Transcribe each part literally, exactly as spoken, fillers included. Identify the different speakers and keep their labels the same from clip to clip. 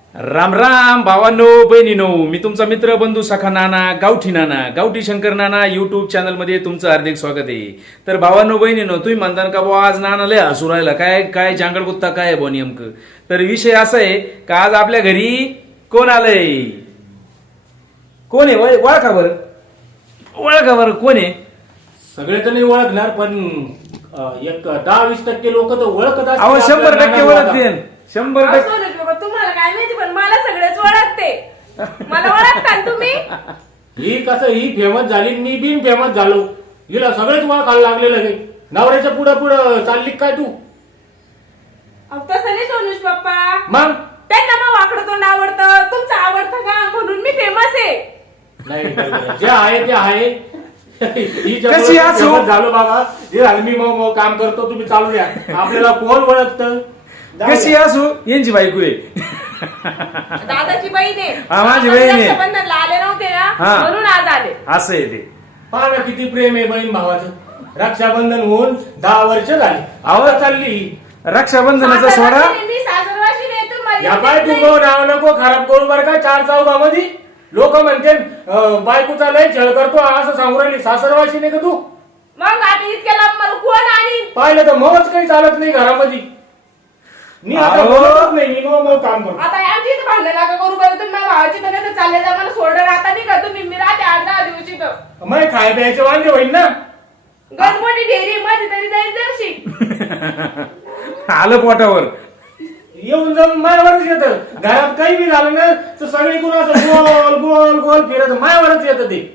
Speaker 1: राम राम भावांनो बहिणीनो, मी तुमचा मित्र बंधू सखा नाना गावठी नाना गावठी शंकर नाना युट्यूब चॅनल मध्ये तुमचं हार्दिक स्वागत आहे. तर भावांनो बहिणीनो, तुम्ही म्हणता का बुवा आज नाना लय हसू राहिला, काय काय जांगड गुत्ता काय बुवा नेमकं. तर विषय असा आहे का आज आपल्या घरी कोण आलंय, कोण आहे वळ- ओळखा बरं, ओळखा बरं कोण आहे.
Speaker 2: सगळे तर नाही ओळखणार, पण अं, एक दहा वीस टक्के लोक तर ओळखत असतील
Speaker 1: अहो शंभर
Speaker 2: आपल्या
Speaker 1: टक्के
Speaker 2: नानाला.
Speaker 1: ओळखते, शंभर
Speaker 3: अहो,
Speaker 1: टक्के.
Speaker 3: सोनूज बाबा, तुम्हाला काय माहिती, पण मला सगळेच ओळखते. मला ओळखता ना तुम्ही.
Speaker 2: ही कसं ही फेमस झाली, मी बिन फेमस झालो. हिला सगळेच ओळखायला लागले लगे. नवऱ्याच्या पुढे पुढे चालली काय तू?
Speaker 3: अहो, तसं नाही सोनूज पप्पा,
Speaker 2: मग
Speaker 3: त्यांना मग वाकडं तोंड आवडतं, तुमचं आवडतं का म्हणून मी फेमस आहे.
Speaker 2: नाही नाही, नाही. जे आहे ते आहे. हिच्यामुळे
Speaker 1: कशी असो?
Speaker 2: famous झालो बाबा. हे झालं, मी मग मग काम करतो, तुम्ही चालू द्या. आपल्याला कोण ओळखतं? जाऊ
Speaker 1: कशी
Speaker 2: द्या.
Speaker 1: असू यांची बायको आहे.
Speaker 3: दादाची बहीण आहे.
Speaker 1: हा, माझी
Speaker 3: आपण
Speaker 1: बहीण आहे.
Speaker 3: रक्षाबंधनला आले नव्हते ना,
Speaker 1: हा.
Speaker 3: म्हणून आज आले.
Speaker 1: असं आहे ते.
Speaker 2: पहा ना किती प्रेम आहे बहीण भावाचं. रक्षाबंधन होऊन दहा वर्ष झाली. आवड चालली ही.
Speaker 1: रक्षाबंधनाचा सोडा.
Speaker 3: सासरवाशीने, मी सासरवाशीने आहे, तुम्हाला
Speaker 2: या बाय तू
Speaker 3: येत
Speaker 2: गो
Speaker 3: नाही.
Speaker 2: नाव नको खराब करू बरं का. चार चौघामध्ये लोक म्हणते अं, बायकोचा लय छळ करतो असं सांगू राहिली. सासरवाशी नाही का तू?
Speaker 3: मग आता इतक्या लांब मला कोण आणि
Speaker 2: पाहिलं तर मगच काही चालत नाही घरामध्ये. मी आता
Speaker 1: अहो.
Speaker 2: बोलतच नाही, मी मग मग काम करतो.
Speaker 3: आता आमची इथं भांडण नका करू बरं. तुम्ही माझ्या भावाची तर नाही तर चालले जा, मला सोडलं आता नाही का तुम्ही. मी राहते आठ दहा दिवशी तर
Speaker 2: मग खाय प्यायचे वांदे होईल ना.
Speaker 3: गणमोठी डेअरी मध्ये तरी जाईल जरशी.
Speaker 1: आलं पोटावर.
Speaker 2: येऊन जाऊन मायावरच येतं. घरात काही बी झालं ना तर सगळी कोण असं गोल गोल गोल फिरत मायावरच येतं ते.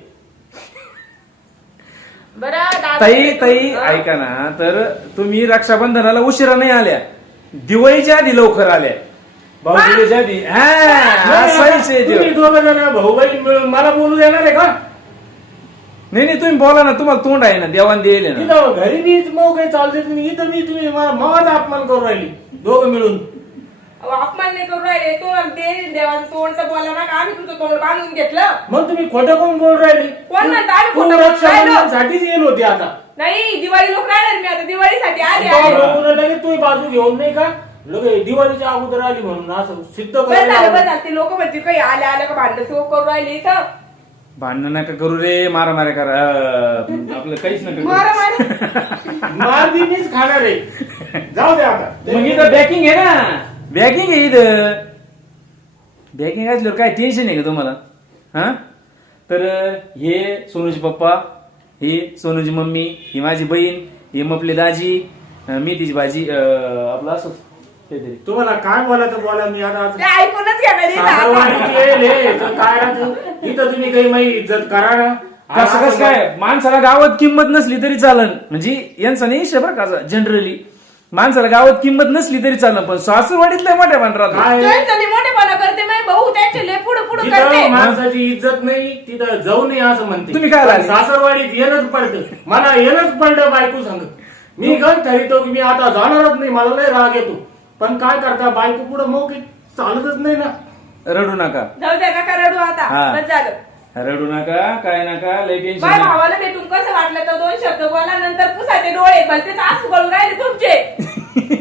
Speaker 3: बरं दादा-
Speaker 1: ताई ताई
Speaker 3: हा.
Speaker 1: ऐका ना, तर तुम्ही रक्षाबंधनाला उशिरा नाही आल्या, दिवाळीच्या आधी लवकर आल्या. भाऊबीजेच्या आधी. हा, असा विषय आहे
Speaker 2: तुम्ही
Speaker 1: तो.
Speaker 2: दोघं जण भाऊ बहीण मिळून मला बोलू देणार आहे का?
Speaker 1: नाही नाही, तुम्ही बोला ना, तुम्हाला तोंड आहे ना, देवाण देईल ना.
Speaker 2: तिथं घरी बीच मग काही चालतेच नाही. इथं मी तुम्ही मा- मावाचा अपमान करू राहिली दोघं मिळून.
Speaker 3: अहो, अपमान नाही करू राहिले. तो दे देवान तोंड तर बोला ना, का आम्ही तुमचं तोंड बांधून घेतलं.
Speaker 2: मग तुम्ही खोटं कोण बोल राहिली?
Speaker 3: कोण म्हणतं आम्ही
Speaker 2: तू
Speaker 3: खोटं बोलून
Speaker 2: रक्षाबंधनसाठीच येईल होती आता.
Speaker 3: नाही, दिवाळी लोक राहणार मी आता दिवाळीसाठी आली
Speaker 2: तो
Speaker 3: आहे.
Speaker 2: लोकं लगेच तुम्ही बाजू घेऊन नाही का लगे दिवाळीच्या अगोदर आली म्हणून असं सिद्ध
Speaker 3: बरं झालं बरं
Speaker 2: करायला.
Speaker 3: झालं. ते लोक म्हणतील काही आले आले का भांडण सुरू करू राहिले इथं.
Speaker 1: भांडण नका करू रे, मारा मारा करा. अं, आपलं काहीच नका
Speaker 3: मारा
Speaker 1: करू.
Speaker 3: मारी.
Speaker 2: मार बी मीच खाणार आहे. जाऊ दे आता.
Speaker 1: मग इथं बॅकिंग आहे ना, बॅकिंग आहे इथं. बॅकिंग असल्यावर काय टेन्शन आहे का तुम्हाला? हा, तर हे सोनूची पप्पा, ही सोनूची मम्मी, ही माझी बहीण, ही मपली दाजी, अं, मी तिची भाजी. अं, आपलं असं काहीतरी.
Speaker 2: तुम्हाला काय बोलायचं बोला. मी आता आज
Speaker 3: ते ऐकूनच घेणार इथं आता.
Speaker 2: सासरवाडीची येईल हे. तर काय राहतं? इथं तुम्ही काही माझी इज्जत करा ना.
Speaker 1: कसं कसं काय, माणसाला गावात किंमत नसली तरी चालन, म्हणजे यांचा नाही विषय बरं का. जनरली माणसाला गावात किंमत नसली तरी चालन, पण सासूरवाडीतल्या मोठ्या भांडरात
Speaker 2: काय?
Speaker 3: त्यांचं लय मोठेपणा करते माझे भाऊ, त्यांचे लय पुढं पुढं
Speaker 2: तिथं
Speaker 3: करते.
Speaker 2: माणसाची इज्जत नाही, तिथं जाऊ नये असं म्हणते.
Speaker 1: तुम्ही काय लागले?
Speaker 2: सासरवाडीत येणंच पडतं. मला येणंच पडलं बायको सांगत. मी गण ठरतो की मी आता जाणारच नाही. मला लय राग येतो, पण काय करता बायको पुढे मग चालतच नाही ना.
Speaker 1: रडू नका,
Speaker 3: जाऊ द्या नका रडू आता.
Speaker 1: हा.
Speaker 3: बस झालं.
Speaker 1: रडू नका, काय नका, लय
Speaker 3: माझ्या
Speaker 1: टेन्शन.
Speaker 3: भावाला भेटून कसं वाटलं तर दोन शब्द बोला, नंतर पुसाचे डोळे भलतेच आसू गळून राहिले तुमचे.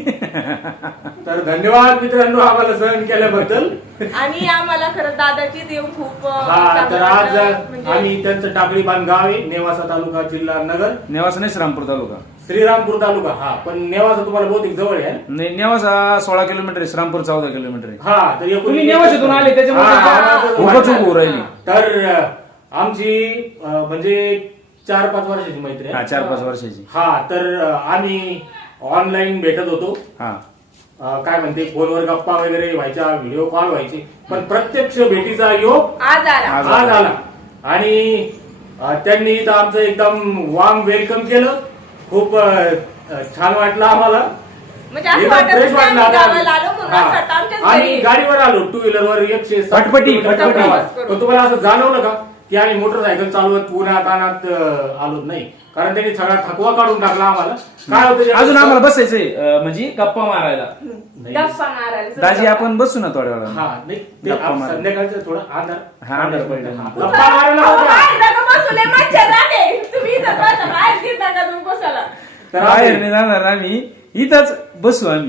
Speaker 2: तर धन्यवाद मित्रांनो आम्हाला सहन केल्याबद्दल.
Speaker 3: आणि आम्हाला खरं दादाची देव खूप अं,
Speaker 2: हा, तर
Speaker 3: चांगलं
Speaker 2: आज
Speaker 3: वाटलं. म्हणजे
Speaker 2: आम्ही त्यांचं टाकळी बांध गाव आहे, नेवासा तालुका जिल्हा नगर,
Speaker 1: नेवासा नाही, श्रामपूर तालुका.
Speaker 2: श्रीरामपूर तालुका. हा, पण नेवासा तुम्हाला बहुतेक जवळ आहे.
Speaker 1: नाही, नेवासा सोळा किलोमीटर आहे, श्रामपूर चौदा किलोमीटर आहे.
Speaker 2: हा, तर एकूण-
Speaker 1: तुम्ही नेवाशातून आले, त्याच्यामुळे
Speaker 2: हा, हा,
Speaker 3: हा,
Speaker 2: हा,
Speaker 1: उगाच उभं राहिली.
Speaker 2: तर अ, आमची अ, म्हणजे चार पाच वर्षाची मैत्री
Speaker 1: हा,
Speaker 2: आहे.
Speaker 1: चार पाच वर्षाची.
Speaker 2: हा, तर अ, आम्ही ऑनलाईन भेटत होतो.
Speaker 1: हा,
Speaker 2: अ, काय म्हणते फोनवर गप्पा वगैरे व्हायच्या, व्हिडिओ कॉल व्हायचे, पण प्रत्यक्ष भेटीचा योग
Speaker 3: आज आला.
Speaker 1: आज
Speaker 2: आज आला. आणि अ, त्यांनी इथं आमचं एकदम वार्म वेलकम केलं. खूप अ, अ, छान वाटलं आम्हाला.
Speaker 3: म्हणजे असं
Speaker 2: एकदम
Speaker 3: वाटत
Speaker 2: फ्रेश
Speaker 3: होतं आम्ही
Speaker 2: वाटलं
Speaker 3: गावाला
Speaker 2: आता.
Speaker 3: आलो म्हणून
Speaker 2: हा.
Speaker 3: असं वाटतं आमच्याच
Speaker 2: आम्ही
Speaker 3: घरी.
Speaker 2: गाडीवर आलो, टू व्हीलर वर एकशे साठ
Speaker 1: फटफटी,
Speaker 2: किलोमीटरचा
Speaker 1: फटफटी.
Speaker 2: प्रवास. पण तुम्हाला असं जाणवलं का की आम्ही मोटरसायकल चालवत उन्हात अनात आलो नाही? कारण त्यांनी सगळा थकवा काढून टाकला आम्हाला. काय होतं
Speaker 1: अजून आम्हाला बसायचंय, अं, म्हणजे गप्पा मारायला.
Speaker 2: नाही.
Speaker 3: गप्पा मारायला.
Speaker 1: दाजी आपण बसू ना थोड्या वेळा.
Speaker 2: हा, नाही ते
Speaker 1: गप्पा
Speaker 2: आप-
Speaker 1: मारायला.
Speaker 2: संध्याकाळचं थोडं आधार
Speaker 1: हा, आधार पडला.
Speaker 2: हा, गप्पा मारायला
Speaker 3: अहो,
Speaker 2: होत्या.
Speaker 3: बाहेर नका बसू, लय मच्छर राहते. तुम्ही इथं बसा, बाहेर गिर नका तुम्ही बसायला.
Speaker 2: तर
Speaker 1: बाहेर
Speaker 2: आम्ही-
Speaker 1: नाही जाणार आम्ही, इथंच बसू आम्ही.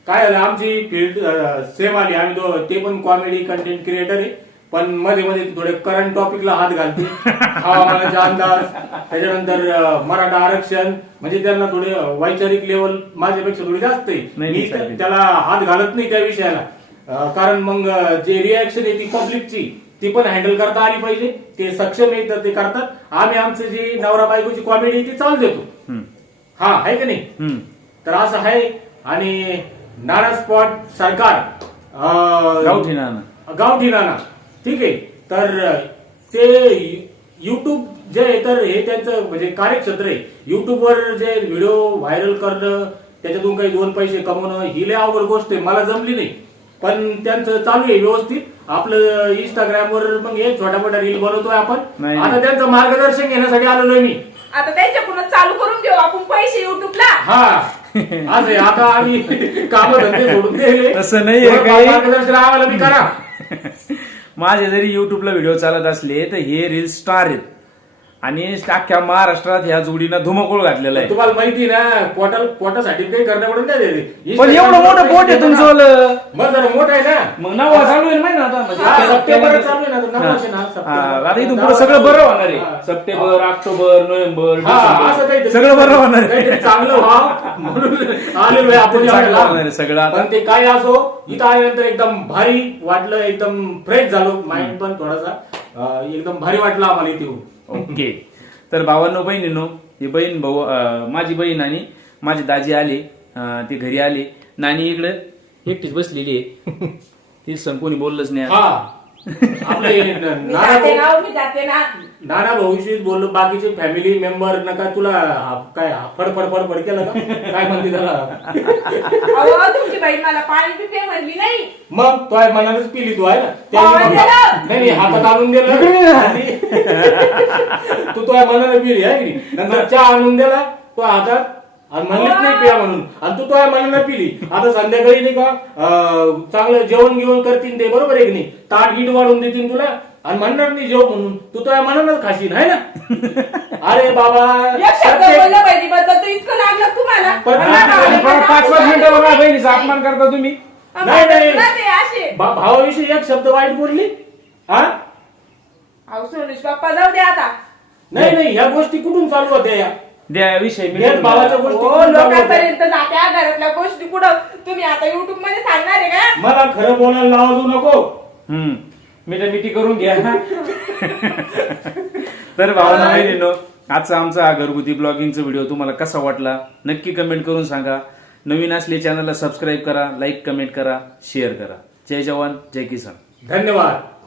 Speaker 2: काय झालं आमची फील्ड सेम आली आम्ही दो ते पण कॉमेडी कंटेंट क्रिएटर आहे पण मध्ये मध्ये थोडे करंट टॉपिकला हात घालते हवामानाचे अंदाज त्याच्यानंतर अं, मराठा आरक्षण म्हणजे त्यांना थोडे वैचारिक लेवल माझ्यापेक्षा थोडी जास्त आहे
Speaker 1: नाही,
Speaker 2: मी
Speaker 1: चालेल.
Speaker 2: त्याला हात घालत नाही त्या विषयाला अं, कारण मग अं, जे रिॲक्शन आहे ती पब्लिकची ती पण हँडल करता आली पाहिजे ते सक्षम आहे तर ते करतात आम्ही आमचं जी नवरा बायकोची कॉमेडी ती चालू देतो
Speaker 1: हम्म.
Speaker 2: हा आहे का नाही
Speaker 1: हम्म.
Speaker 2: तर असं आहे आणि नाना स्पॉट सरकार अं,
Speaker 1: गावठी नाना
Speaker 2: गावठी नाना ठीक आहे तर ते युट्यूब जे आहे तर हे त्यांचं म्हणजे कार्यक्षेत्र आहे युट्यूबवर जे व्हिडिओ व्हायरल करणं त्याच्यातून काही दोन पैसे कमवणं ही लय अवघड गोष्ट आहे मला जमली नाही पण त्यांचं चालू आहे व्यवस्थित आपलं इंस्टाग्रामवर मग हे छोटा मोठा रील बनवतोय आपण
Speaker 1: नाही.
Speaker 2: आता त्यांचं मार्गदर्शन घेण्यासाठी आलेलोय मी
Speaker 3: आता त्यांच्याकडून चालू करून घेऊ आपण पैसे युट्यूबला.
Speaker 2: हा असं आहे आता आम्ही काम धंदे सोडून दिले
Speaker 1: तसं नाहीये
Speaker 2: थोडं
Speaker 1: काही.
Speaker 2: मार्गदर्शन आम्हाला मी करा
Speaker 1: माझे जरी युट्यूबला व्हिडिओ चालत असले तर हे रील स्टार आहेत आणि अख्ख्या महाराष्ट्रात ह्या जोडीनं धुमाकूळ घातलेला आहे.
Speaker 2: तुम्हाला माहिती ना पोटाल पोटासाठी काही करणं पडून नाही
Speaker 1: पण एवढं मोठं पोट आहे तुमचं वालं.
Speaker 2: मग जरा मोठं आहे ना
Speaker 1: मग नवा चालू आहे माहिती ना आता म्हणजे
Speaker 2: हा,
Speaker 1: त्या-
Speaker 2: सप्टेंबर चालू आहे ना, आता नववाचे ना,
Speaker 1: हा.
Speaker 2: सप्टेंबर.
Speaker 1: हा, आता इथून पुढे सगळं बरं होणार आहे
Speaker 2: हा.
Speaker 1: सप्टेंबर ऑक्टोबर नोव्हेंबर
Speaker 2: हा असं
Speaker 1: डिसेंबर
Speaker 2: काहीतरी
Speaker 1: सगळं बरं होणार आहे.
Speaker 2: काहीतरी चांगलं व्हावं म्हणून आलेलो आहे आपण
Speaker 1: चांगलं
Speaker 2: यावेळेला.
Speaker 1: होणार आहे सगळं आता.
Speaker 2: पण ते काय असो इथं आल्यानंतर एकदम भारी वाटलं एकदम फ्रेश झालो माइंड पण थोडासा अं, एकदम भारी वाटलं आम्हाला इथे येऊन.
Speaker 1: ओके तर भावांनो बहिणीनो ही बहीण भाऊ अं, माझी बहीण आणि माझी दाजी आली अं, ती घरी आली नानी इकडे एकटीच बसलेली आहे ती सण कोणी बोललंच नाही
Speaker 2: हा आपले
Speaker 3: मी
Speaker 2: नाना
Speaker 3: जाते
Speaker 2: भाऊ
Speaker 3: ना मी जाते ना.
Speaker 2: नाना भाऊशीच बोललो बाकीचे फॅमिली मेंबर नका तुला हा- काय फडफड फडफड केलं का काय म्हणते त्याला
Speaker 3: अहो तुमची बहीण मला पाणी पिते म्हणली नाही.
Speaker 2: मग तो आहे मनानेच पिली तू आहे ना
Speaker 3: पावायला
Speaker 2: त्यांनी-
Speaker 3: दिलं.
Speaker 2: नाही नाही, हातात आणून दिलं आणि तू तो आहे मनाने पिली आहे की नाही? नंतर चहा आणून दिला तो हातात आणि म्हणलीच नाही पिया म्हणून आणि तू तो आहे मनाने पिली आता संध्याकाळी नाही का अं, चांगलं जेवण घेऊन करतील ते बरोबर आहे की नाही ताट गीट वाढून देतील तुला आणि म्हणणार नाही जेव म्हणून तू तो आहे मनानच खाशील आहे ना अरे बाबा
Speaker 3: एक शब्द
Speaker 2: प्रत्येक-
Speaker 3: बोललं पाहिजे बद्दल तर इतकं लागलं तुम्हाला.
Speaker 2: पण-
Speaker 3: मला
Speaker 2: पण-
Speaker 3: आवडलं
Speaker 1: परत
Speaker 3: का?
Speaker 1: पाच पाच मिनिटं बघा बहिणीचा अपमान करता तुम्ही
Speaker 2: नाही, नाही.
Speaker 3: मला ते असे.
Speaker 2: भा- भावाविषयी एक शब्द वाईट बोलली हा
Speaker 3: अहो सोनुष पप्पा जाऊ दे आता.
Speaker 2: नाही नाही ह्या गोष्टी कुठून चालू होत्या या
Speaker 1: द्या विषय
Speaker 2: यात
Speaker 1: मिटून
Speaker 2: भावाच्या
Speaker 1: द्या.
Speaker 2: गोष्टी
Speaker 3: हो
Speaker 2: कुठून चालू होत्या?
Speaker 3: लोकांपर्यंत जात्या घरातल्या गोष्टी कुठं तुम्ही आता युट्यूब मध्ये सांगणार आहे का?
Speaker 2: मला खरं बोलायला लावू नको
Speaker 1: हम्म मिटामिटी करून घ्या तर भावना बहिणीनो आजचा आमचा हा घरगुती ब्लॉगिंगचा व्हिडिओ तुम्हाला कसा वाटला नक्की कमेंट करून सांगा नवीन असले चॅनलला सबस्क्राईब करा लाईक कमेंट करा शेअर करा जय जवान जय किसान
Speaker 2: धन्यवाद